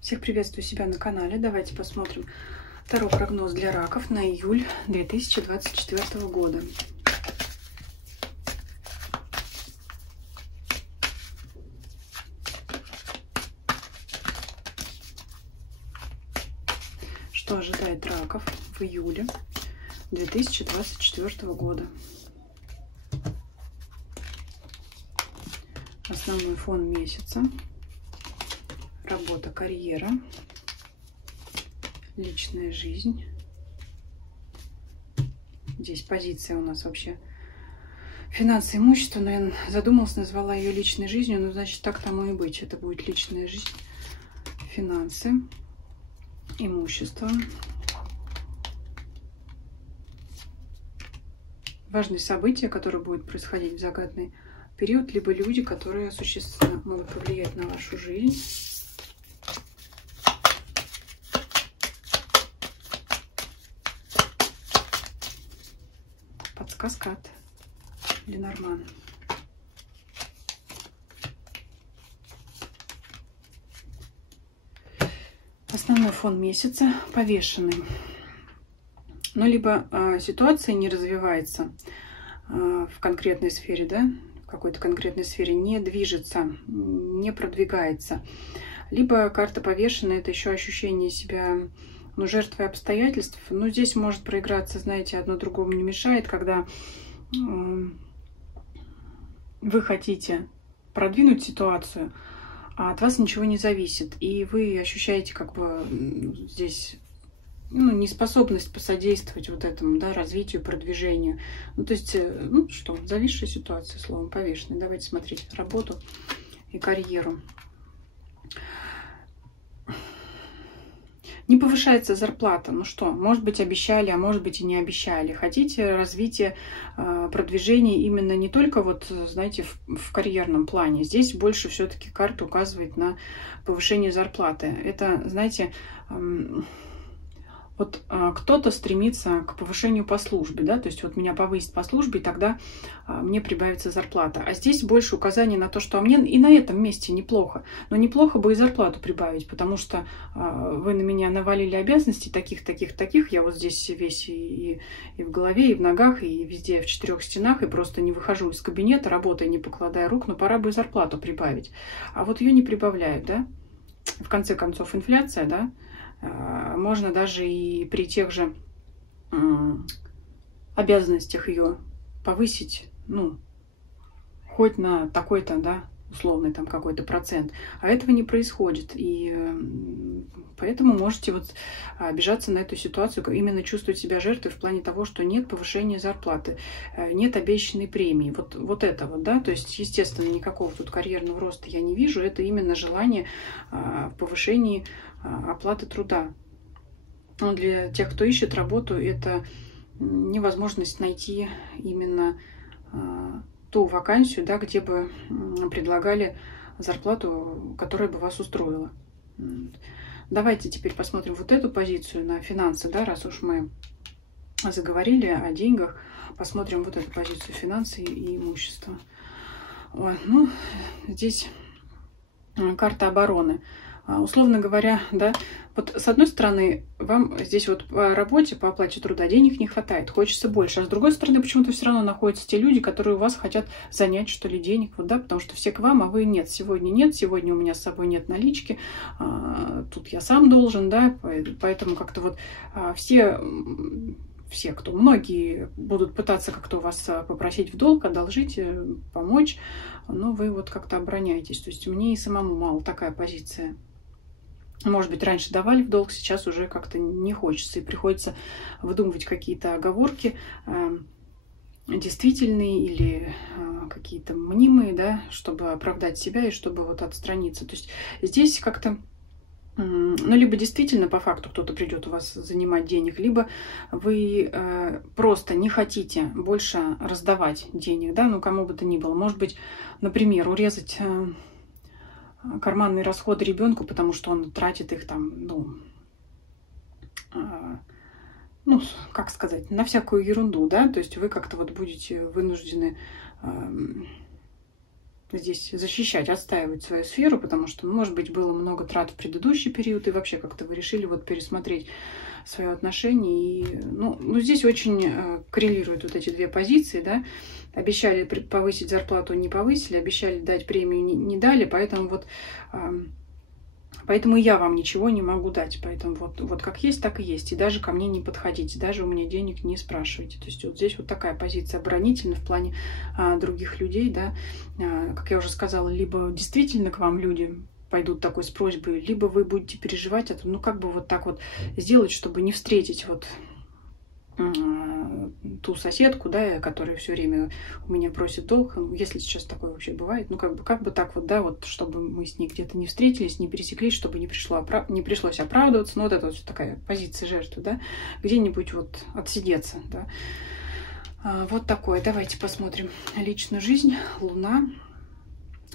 Всех приветствую себя на канале. Давайте посмотрим таро-прогноз для раков на июль 2024 года. Что ожидает раков в июле 2024 года? Основной фон месяца. Работа, карьера, личная жизнь. Здесь позиция у нас вообще финансы, имущество, но я задумалась, назвала ее личной жизнью, ну, значит, так тому и быть. Это будет личная жизнь, финансы, имущество. Важные события, которые будут происходить в загадный период, либо люди, которые существенно могут повлиять на вашу жизнь. Подсказка от Ленормана. Основной фон месяца повешенный. Но либо ситуация не развивается в конкретной сфере, да, в какой-то конкретной сфере не движется, не продвигается. Либо карта повешенная, это еще ощущение себя, ну, жертвой обстоятельств. Но здесь может проиграться, знаете, одно другому не мешает, когда вы хотите продвинуть ситуацию, а от вас ничего не зависит. И вы ощущаете как бы здесь, ну, неспособность посодействовать вот этому, да, развитию, продвижению. Ну, то есть, ну что, зависшая ситуация, словом, повешенная. Давайте смотреть работу и карьеру. Не повышается зарплата. Ну что, может быть, обещали, а может быть и не обещали. Хотите развития, продвижения именно не только вот, знаете, в карьерном плане. Здесь больше все-таки карта указывает на повышение зарплаты. Это, знаете, вот кто-то стремится к повышению по службе, да, то есть вот меня повысить по службе, и тогда мне прибавится зарплата. А здесь больше указаний на то, что мне и на этом месте неплохо, но неплохо бы и зарплату прибавить, потому что вы на меня навалили обязанности таких, я вот здесь весь и в голове, и в ногах, и везде в четырех стенах, и просто не выхожу из кабинета, работая, не покладая рук, но пора бы и зарплату прибавить. А вот ее не прибавляют, да, в конце концов инфляция, да. Можно даже и при тех же обязанностях ее повысить, ну, хоть на такой-то, да, условный там какой-то процент. А этого не происходит. И поэтому можете вот обижаться на эту ситуацию, именно чувствовать себя жертвой в плане того, что нет повышения зарплаты, нет обещанной премии. Вот это вот, да, то есть, естественно, никакого тут карьерного роста я не вижу. Это именно желание в повышении оплаты труда. Но для тех, кто ищет работу, это невозможность найти именно ту вакансию, да, где бы предлагали зарплату, которая бы вас устроила. Давайте теперь посмотрим вот эту позицию на финансы, да, раз уж мы заговорили о деньгах, посмотрим вот эту позицию финансы и имущества. Ой, ну, здесь карта обороны. Условно говоря, да, вот с одной стороны, вам здесь вот по работе, по оплате труда денег не хватает, хочется больше, а с другой стороны, почему-то все равно находятся те люди, которые у вас хотят занять, что ли, денег, вот, да, потому что все к вам, а вы нет, сегодня у меня с собой нет налички, тут я сам должен, да, поэтому как-то вот многие будут пытаться как-то у вас попросить в долг, одолжить, помочь, но вы вот как-то обороняетесь, то есть мне и самому мало такая позиция. Может быть, раньше давали в долг, сейчас уже как-то не хочется. И приходится выдумывать какие-то оговорки, действительные или какие-то мнимые, да, чтобы оправдать себя и чтобы вот отстраниться. То есть здесь как-то, ну, либо действительно по факту кто-то придет у вас занимать денег, либо вы просто не хотите больше раздавать денег, да, ну, кому бы то ни было. Может быть, например, урезать карманные расходы ребенку, потому что он тратит их там, ну, как сказать, на всякую ерунду, да, то есть вы как-то вот будете вынуждены здесь защищать, отстаивать свою сферу, потому что, может быть, было много трат в предыдущий период, и вообще как-то вы решили вот пересмотреть свое отношение. И, ну, здесь очень коррелируют вот эти две позиции, да. Обещали повысить зарплату, не повысили, обещали дать премию, не дали, поэтому вот... Поэтому я вам ничего не могу дать. Поэтому вот как есть, так и есть. И даже ко мне не подходите, даже у меня денег не спрашивайте. То есть вот здесь вот такая позиция оборонительная в плане других людей, да. Как я уже сказала, либо действительно к вам люди пойдут такой с просьбой, либо вы будете переживать это, ну как бы вот так вот сделать, чтобы не встретить вот ту соседку, да, которая все время у меня просит долг, если сейчас такое вообще бывает, ну как бы так вот, да, вот чтобы мы с ней где-то не встретились, не пересеклись, чтобы не пришлось оправдываться, ну вот это вот такая позиция жертвы, да, где-нибудь вот отсидеться, да. Вот такое. Давайте посмотрим личную жизнь, Луна.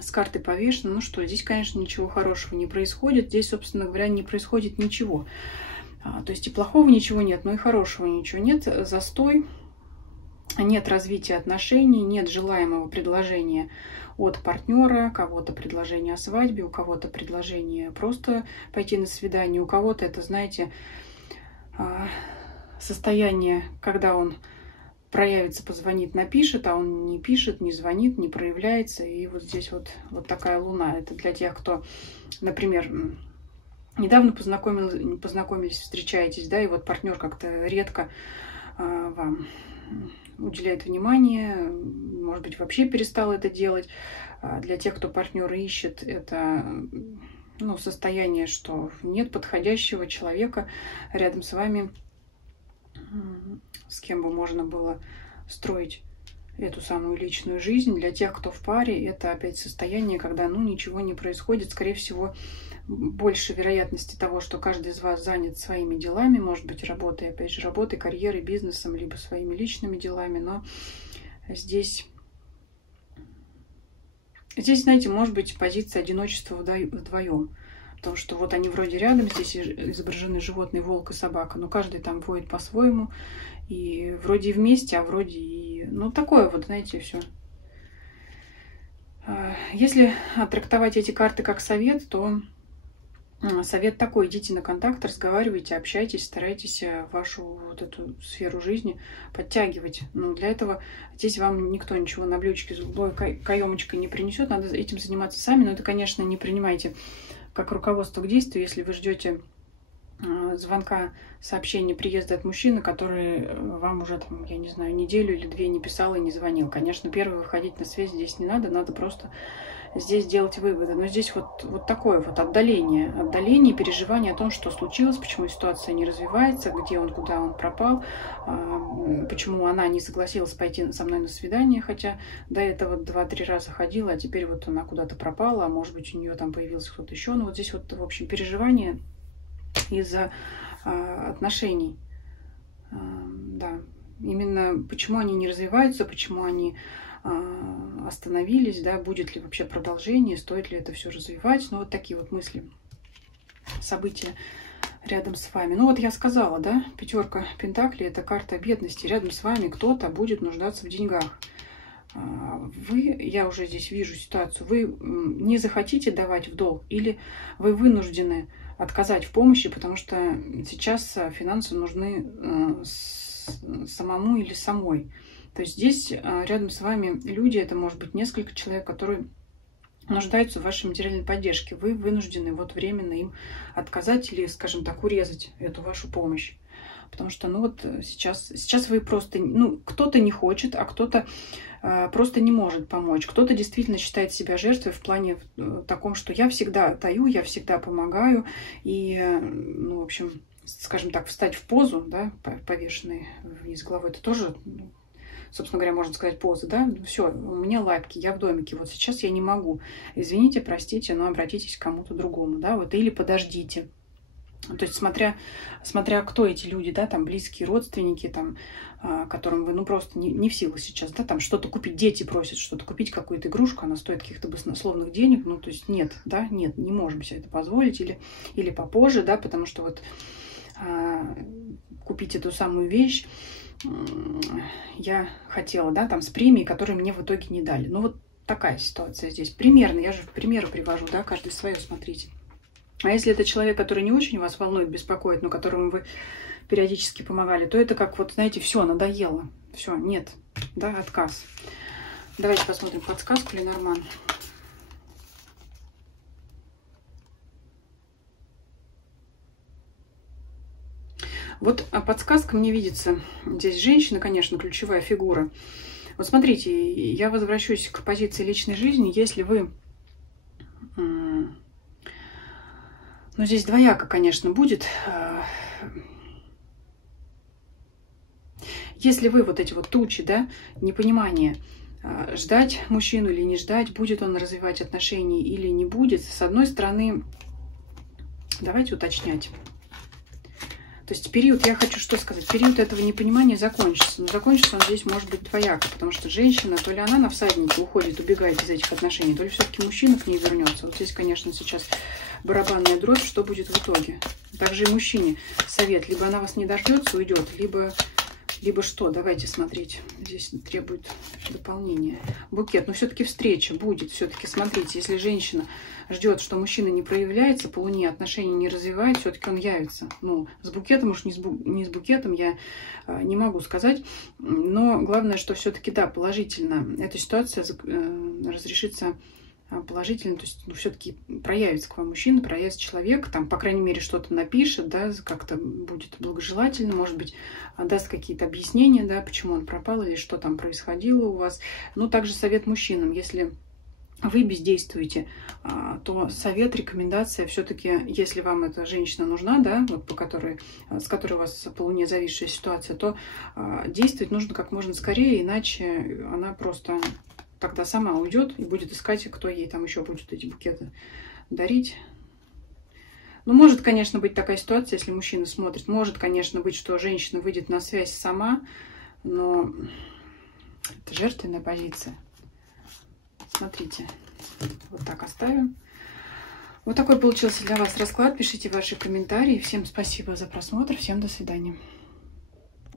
С карты повешено. Ну что, здесь, конечно, ничего хорошего не происходит. Здесь, собственно говоря, не происходит ничего. То есть и плохого ничего нет, но и хорошего ничего нет. Застой, нет развития отношений, нет желаемого предложения от партнера, кого-то предложение о свадьбе, у кого-то предложение просто пойти на свидание, у кого-то это, знаете, состояние, когда он проявится, позвонит, напишет, а он не пишет, не звонит, не проявляется. И вот здесь вот такая Луна. Это для тех, кто, например, недавно познакомились, встречаетесь, да, и вот партнер как-то редко вам уделяет внимание, может быть, вообще перестал это делать. Для тех, кто партнера ищет, это состояние, что нет подходящего человека рядом с вами, с кем бы можно было строить эту самую личную жизнь. Для тех, кто в паре, это опять состояние, когда ничего не происходит. Скорее всего, больше вероятности того, что каждый из вас занят своими делами, может быть, работой, опять же, работой, карьерой, бизнесом, либо своими личными делами. Но здесь, знаете, может быть позиция одиночества вдвоем. Потому что вот они вроде рядом, здесь изображены животные, волк и собака, но каждый там воет по-своему. И вроде и вместе, а вроде и... такое вот, знаете, все. Если трактовать эти карты как совет, то совет такой: идите на контакт, разговаривайте, общайтесь, старайтесь вашу вот эту сферу жизни подтягивать. Но для этого здесь вам никто ничего на блюдечке с голубой каемочкой не принесет, надо этим заниматься сами. Но это, конечно, не принимайте как руководство к действию, если вы ждете звонка, сообщения, приезда от мужчины, который вам уже, там, я не знаю, неделю или две не писал и не звонил. Конечно, первый выходить на связь здесь не надо просто здесь делать выводы. Но здесь вот такое вот отдаление, переживание о том, что случилось, почему ситуация не развивается, куда он пропал, почему она не согласилась пойти со мной на свидание, хотя до этого 2-3 раза ходила, а теперь вот она куда-то пропала, а может быть, у нее там появился кто-то еще. Вот здесь вот, в общем, переживание из-за отношений. Да, именно почему они не развиваются, почему они остановились, да, будет ли вообще продолжение, стоит ли это все развивать. Вот такие вот мысли, события рядом с вами. Вот я сказала, да, 5 пентаклей — это карта бедности. Рядом с вами кто-то будет нуждаться в деньгах. Я уже здесь вижу ситуацию, вы не захотите давать в долг, или вы вынуждены отказать в помощи, потому что сейчас финансы нужны самому или самой. То есть здесь рядом с вами люди, это может быть несколько человек, которые нуждаются в вашей материальной поддержке. Вы вынуждены вот временно им отказать или, скажем так, урезать эту вашу помощь. Потому что, сейчас вы просто, кто-то не хочет, а кто-то просто не может помочь. Кто-то действительно считает себя жертвой в плане таком, что я всегда даю, я всегда помогаю. И, в общем, скажем так, встать в позу, да, повешенной вниз головой, это тоже, собственно говоря, можно сказать, поза, да. Все, у меня лапки, я в домике, вот сейчас я не могу. Извините, простите, но обратитесь к кому-то другому, да, вот, или подождите. То есть, смотря кто эти люди, да, там близкие родственники, там, которым вы, просто не в силах сейчас, да, там что-то купить, дети просят что-то купить, какую-то игрушку, она стоит каких-то баснословных денег, то есть нет, не можем себе это позволить, или попозже, да, потому что вот купить эту самую вещь я хотела, да, там с премией, которую мне в итоге не дали. такая ситуация здесь. Примерно, я же примеры привожу, да, каждый свое, смотрите. А если это человек, который не очень вас волнует, беспокоит, но которому вы периодически помогали, то это как вот, знаете, все, надоело. Все, нет, да, отказ. Давайте посмотрим подсказку Ленорман. Вот подсказка мне видится. Здесь женщина, конечно, ключевая фигура. Вот смотрите, я возвращусь к позиции личной жизни. Если вы... Ну, здесь двояко, конечно, будет. Если вы вот эти вот тучи, да, непонимание, ждать мужчину или не ждать, будет он развивать отношения или не будет, с одной стороны, давайте уточнять. То есть период, я хочу что сказать, период этого непонимания закончится. Но закончится он здесь может быть двояко, потому что женщина, то ли она на всаднике уходит, убегает из этих отношений, то ли все-таки мужчина к ней вернется. Вот здесь, конечно, сейчас барабанная дробь, что будет в итоге. Также и мужчине совет, либо она вас не дождется, уйдет, либо что, давайте смотреть. Здесь требует дополнения. Букет, но все-таки встреча будет. Все-таки смотрите, если женщина ждет, что мужчина не проявляется, по луне отношения не развивает, все-таки он явится. Ну, с букетом, уж не с букетом, я не могу сказать. Но главное, что все-таки, да, положительно эта ситуация разрешится положительно, то есть, ну, все-таки проявится к вам мужчина, проявится человек, там, по крайней мере, что-то напишет, да, как-то будет благожелательно, может быть, даст какие-то объяснения, да, почему он пропал или что там происходило у вас. Ну, также совет мужчинам, если вы бездействуете, то совет, рекомендация все-таки, если вам эта женщина нужна, да, вот с которой у вас по луне зависшая ситуация, то действовать нужно как можно скорее, иначе она просто тогда сама уйдет и будет искать, кто ей там еще будет эти букеты дарить. Ну, может, конечно, быть такая ситуация, если мужчина смотрит. Может, конечно, быть, что женщина выйдет на связь сама, но это жертвенная позиция. Смотрите, вот так оставим. Вот такой получился для вас расклад. Пишите ваши комментарии. Всем спасибо за просмотр. Всем до свидания.